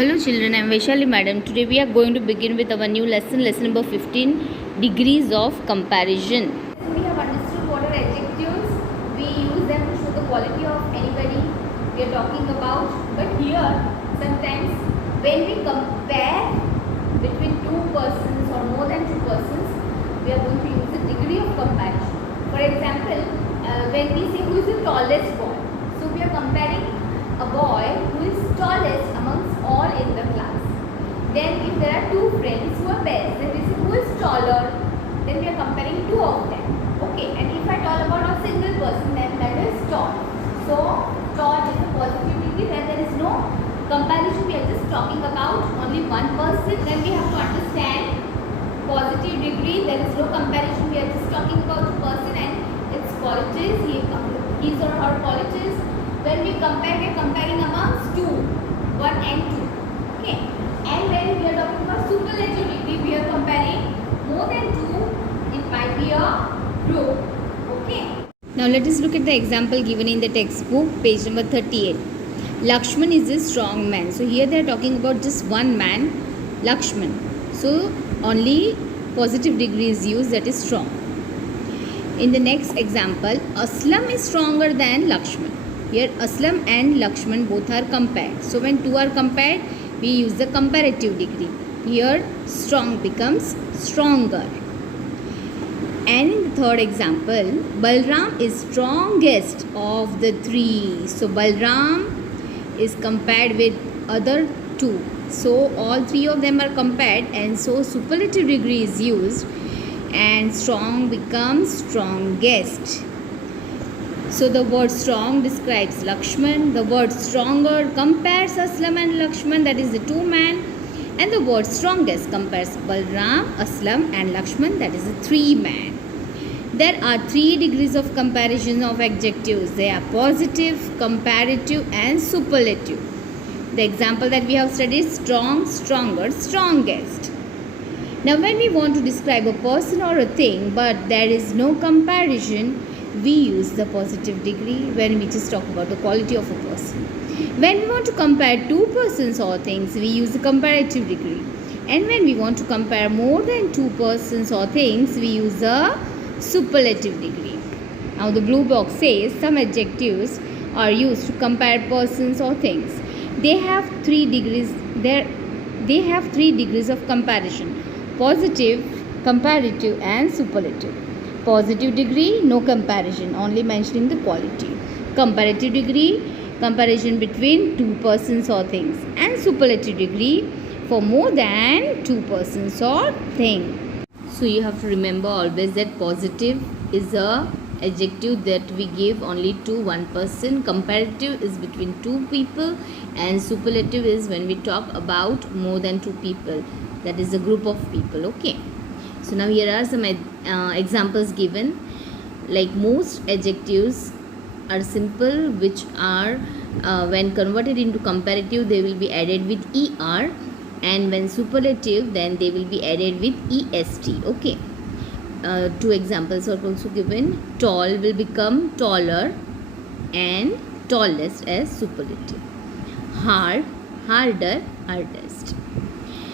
Hello children, I am Vaishali madam. Today we are going to begin with our new lesson, lesson number 15, degrees of comparison. We have understood what are adjectives. We use them to show the quality of anybody we are talking about. But here, sometimes when we compare between two persons or more than two persons, we are going to use the degree of comparison. For example, when we say who is the tallest boy, so we are comparing a boy who is tallest amongst all in the class. Then if there are two friends who are pairs, then we say who is taller, then we are comparing two of them. Okay, and if I talk about a single person, then that is tall. So tall is a positive degree, then there is no comparison, we are just talking about only one person. Then we have to understand positive degree, there is no comparison, we are just talking about the person and its qualities, his or her qualities. When we compare, we are comparing amongst two, 1 and 2. Okay. And when we are talking about superlative degree, we are comparing more than 2. It might be a group. Okay. Now let us look at the example given in the textbook, page number 38. Lakshman is a strong man. So here they are talking about just one man, Lakshman. So only positive degree is used, that is strong. In the next example, Aslam is stronger than Lakshman. Here Aslam and Lakshman both are compared. So when two are compared, we use the comparative degree. Here strong becomes stronger. And in the third example, Balram is strongest of the three. So Balram is compared with other two. So all three of them are compared, and so superlative degree is used and strong becomes strongest. So the word strong describes Lakshman, the word stronger compares Aslam and Lakshman, that is the two men, and the word strongest compares Balram, Aslam and Lakshman, that is the three men. There are three degrees of comparison of adjectives. They are positive, comparative and superlative. The example that we have studied is strong, stronger, strongest. Now when we want to describe a person or a thing but there is no comparison, we use the positive degree when we just talk about the quality of a person. When we want to compare two persons or things, we use the comparative degree. And when we want to compare more than two persons or things, we use the superlative degree. Now the blue box says some adjectives are used to compare persons or things. They have three degrees. They have three degrees of comparison: positive, comparative and superlative. Positive degree, no comparison, only mentioning the quality. Comparative degree, comparison between two persons or things. And superlative degree for more than two persons or thing. So you have to remember always that positive is a adjective that we give only to one person. Comparative is between two people, and superlative is when we talk about more than two people, that is a group of people. Okay. So now here are some examples given. Like most adjectives are simple, which are when converted into comparative they will be added with er, and when superlative then they will be added with est. Okay. Two examples are also given. Tall will become taller and tallest as superlative. Hard, harder, hardest.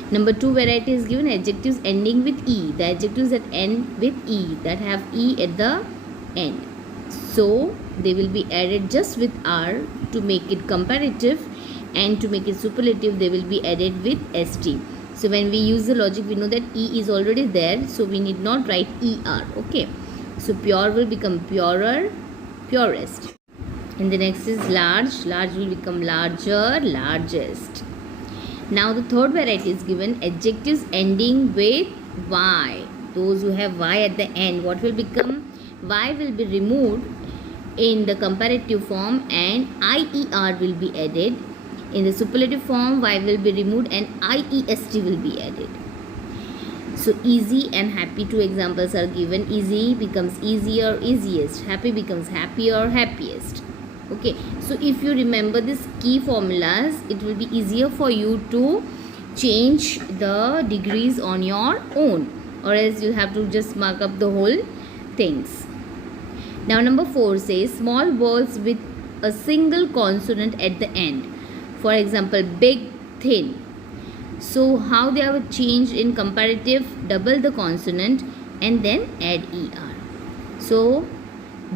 Number 2 variety is given, adjectives ending with e. The adjectives that end with e, that have e at the end. So they will be added just with r to make it comparative, and to make it superlative they will be added with st. So when we use the logic, we know that e is already there, so we need not write er. Okay. So pure will become purer, purest. And the next is large. Large will become larger, largest. Now the third variety is given, adjectives ending with y. Those who have y at the end, what will become? Y will be removed in the comparative form and ier will be added. In the superlative form, y will be removed and iest will be added. So easy and happy, two examples are given. Easy becomes easier, easiest. Happy becomes happier, happiest. Okay, so if you remember these key formulas, it will be easier for you to change the degrees on your own, or else you'll have to just mark up the whole things. Now number 4 says small words with a single consonant at the end. For example, big thin. So how they have changed in comparative? Double the consonant and then add er. So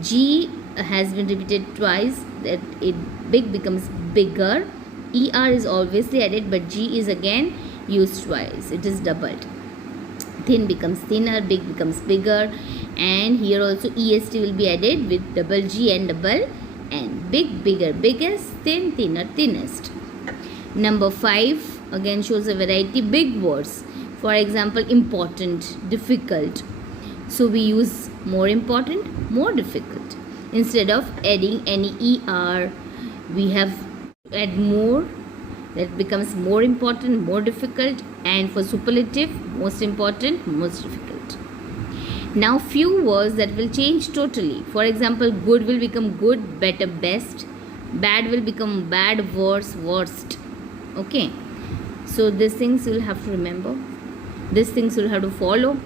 G has been repeated twice, that it big becomes bigger. Er is obviously added, but G is again used twice. It is doubled. Thin becomes thinner, big becomes bigger, and here also est will be added with double G and double N. Big, bigger, biggest, thin, thinner, thinnest. Number 5 again shows a variety. Big words, for example, important, difficult. So we use more important, more difficult. Instead of adding any er, we have to add more. That becomes more important, more difficult, and for superlative, most important, most difficult. Now few words that will change totally. For example, good will become good, better, best. Bad will become bad, worse, worst. Okay, so these things you'll have to remember. These things you'll have to follow.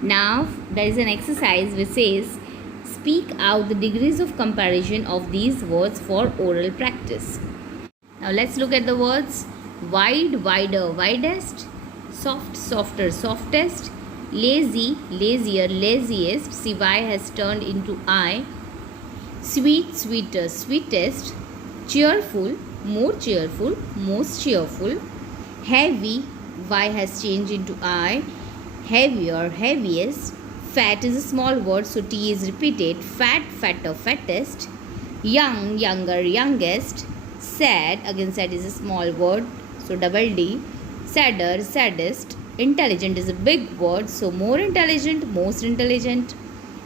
Now there is an exercise which says speak out the degrees of comparison of these words for oral practice. Now let's look at the words. Wide, wider, widest. Soft, softer, softest. Lazy, lazier, laziest. See, Y has turned into I. Sweet, sweeter, sweetest. Cheerful, more cheerful, most cheerful. Heavy, Y has changed into I. Heavier, heaviest. Fat is a small word, so T is repeated. Fat, fatter, fattest. Young, younger, youngest. Sad, again sad is a small word, so double D. Sadder, saddest. Intelligent is a big word, so more intelligent, most intelligent.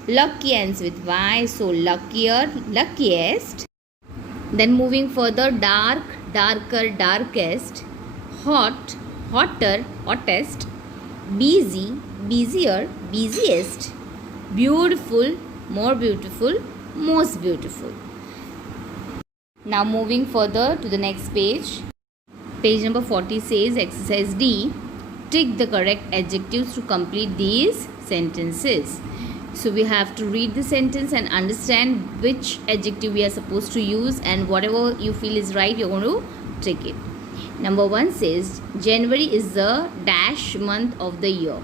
Lucky ends with Y, so luckier, luckiest. Then moving further, dark, darker, darkest. Hot, hotter, hottest. Busy, busier, busiest. Beautiful, more beautiful, most beautiful. Now moving further to the next page. Page number 40 says exercise D. Tick the correct adjectives to complete these sentences. So we have to read the sentence and understand which adjective we are supposed to use, and whatever you feel is right, you're going to tick it. Number 1 says January is the dash month of the year.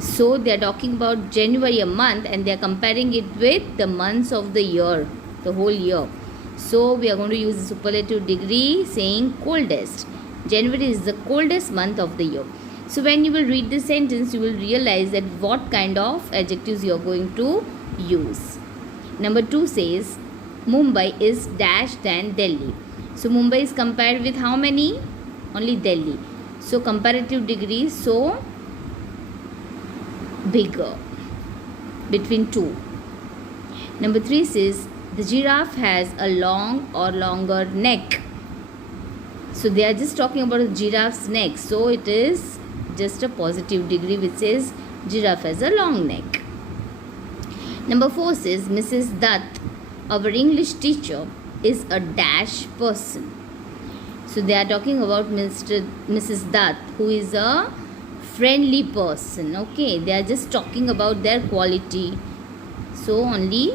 So they are talking about January, a month, and they are comparing it with the months of the year, the whole year. So we are going to use the superlative degree, saying coldest. January is the coldest month of the year. So when you will read this sentence, you will realize that what kind of adjectives you are going to use. Number 2 says Mumbai is dash than Delhi. So Mumbai is compared with how many? Only Delhi. So comparative degree, so bigger, between 2. Number 3 says the giraffe has a long or longer neck. So they are just talking about a giraffe's neck. So it is just a positive degree which says giraffe has a long neck. Number 4 says Mrs. Dutt, our English teacher, is a dash person. So they are talking about Mrs. Dutt, who is a friendly person. Okay, they are just talking about their quality. So only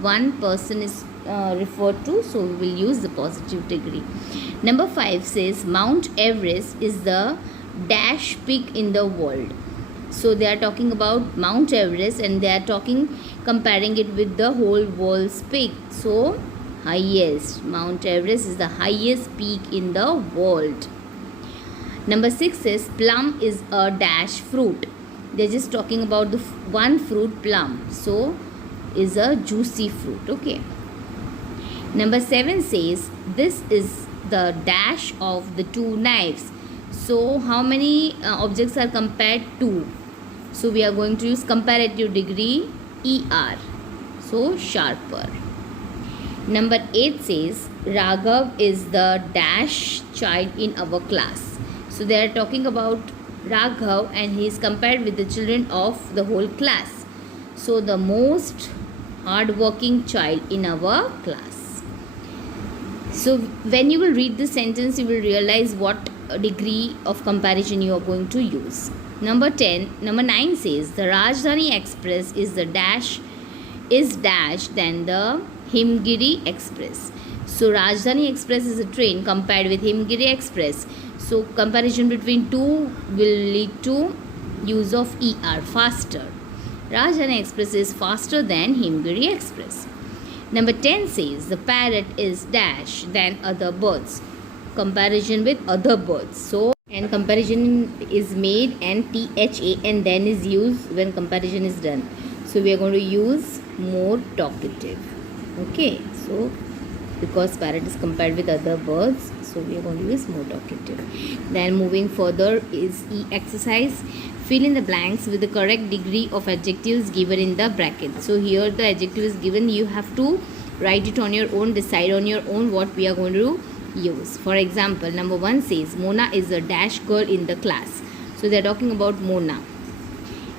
one person is referred to, so we will use the positive degree. Number 5 says Mount Everest is the dash peak in the world. So they are talking about Mount Everest, and they are comparing it with the whole world's peak. So highest, Mount Everest is the highest peak in the world. Number 6 says plum is a dash fruit. They are just talking about the one fruit, plum. So is a juicy fruit. Okay. Number 7 says this is the dash of the 2 knives. So how many objects are compared to? So we are going to use comparative degree ER. So sharper. Number 8 says Raghav is the dash child in our class. So they are talking about Raghav, and he is compared with the children of the whole class. So the most hardworking child in our class. So when you will read the sentence, you will realize what degree of comparison you are going to use. Number 9 says the Rajdhani Express is the dash than the Himgiri Express. So Rajdhani Express is a train compared with Himgiri Express. So comparison between two will lead to use of ER, faster. Rajdhani Express is faster than Himgiri Express. Number 10 says the parrot is dash than other birds. Comparison with other birds. So and comparison is made and THA and then is used when comparison is done. So we are going to use more talkative. Okay, so because parrot is compared with other birds, so we are going to use more talkative. Then moving further is E exercise. Fill in the blanks with the correct degree of adjectives given in the bracket. So here the adjective is given, you have to write it on your own, decide on your own what we are going to use. For example, number 1 says Mona is a dash girl in the class. So they are talking about Mona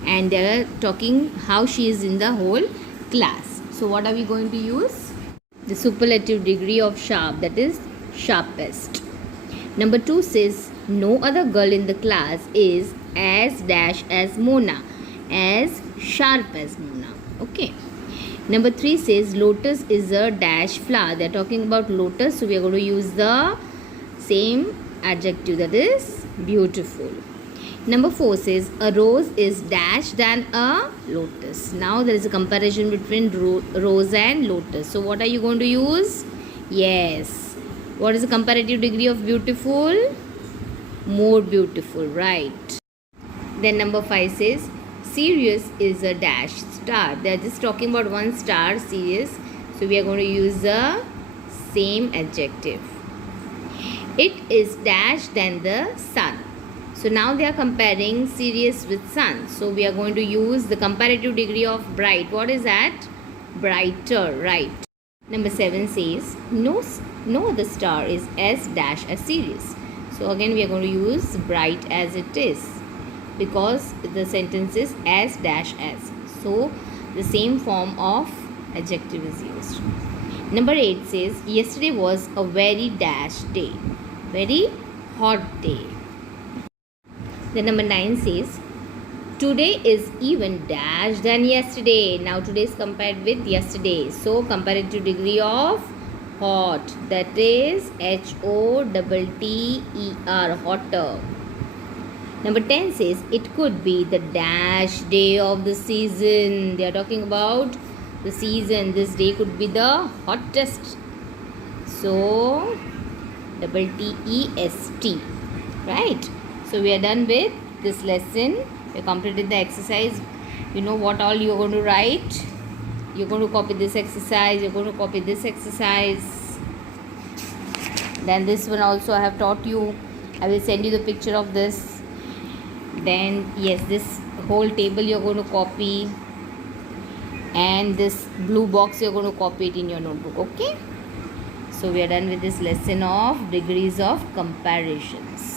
and they are talking how she is in the whole class. So what are we going to use? The superlative degree of sharp, that is sharpest. Number 2 says no other girl in the class is as dash as Mona, as sharp as Mona. Okay. Number 3 says lotus is a dash flower. They are talking about lotus, so we are going to use the same adjective, that is beautiful. Number 4 says a rose is dash than a lotus. Now there is a comparison between rose and lotus. So what are you going to use? Yes. What is the comparative degree of beautiful? More beautiful, right? Then number 5 says Sirius is a dash star. They are just talking about one star, Sirius. So we are going to use the same adjective. It is dash than the sun. So now they are comparing Sirius with sun. So we are going to use the comparative degree of bright. What is that? Brighter, right? Number 7 says no other star is as dash as Sirius. So again we are going to use bright as it is, because the sentence is as dash as. So the same form of adjective is used. Number 8 says yesterday was a very dash day. Very hot day. Then number 9 says today is even dash than yesterday. Now today is compared with yesterday. So comparative degree of hot, that is HOTTER, hotter. Number 10 says it could be the dash day of the season. They are talking about the season. This day could be the hottest. So TEST, right? So we are done with this lesson. We completed the exercise. You know what all you are going to write. You're going to copy this exercise. You're going to copy this exercise. Then this one also I have taught you. I will send you the picture of this. Then yes, this whole table you're going to copy, and this blue box you're going to copy it in your notebook. Okay. So we are done with this lesson of degrees of comparisons.